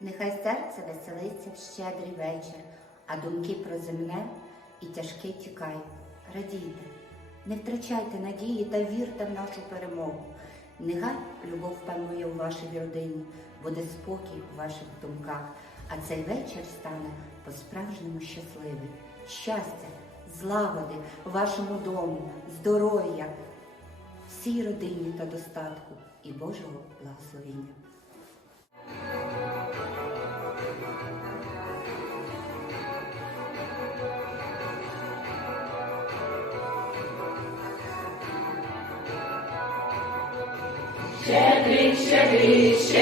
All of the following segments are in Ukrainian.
Нехай серце веселиться в щедрий вечір, а думки про земне і тяжке тікай. Радійте, не втрачайте надії та вірте в нашу перемогу. Нехай любов панує у вашій родині, буде спокій у ваших думках, а цей вечір стане по-справжньому щасливим. Щастя, злагоди вашому дому, здоров'я, всій родині та достатку і Божого благословення. Щедрий, щедрий,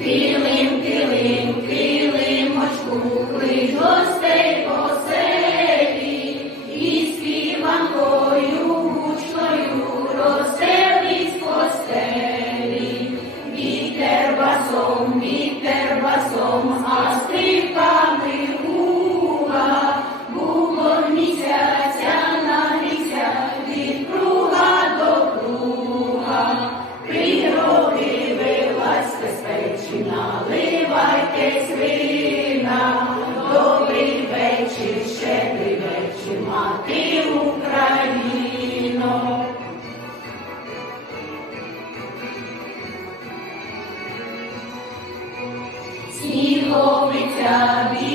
Килим, килим, килимочку, гостей поселі, і співанкою гучною розселись постелі. Вітер басом, вітер басом, печі, наливайте з вина. Добрий вечір, щедрий вечір, мати Україно. Сніговиця, біловиця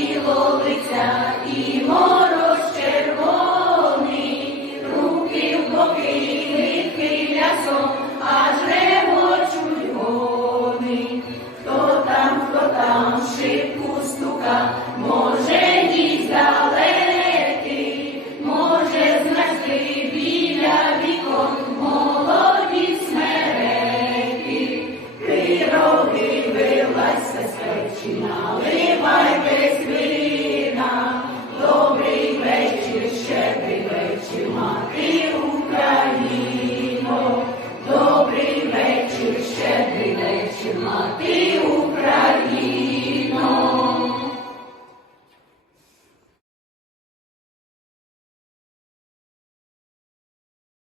to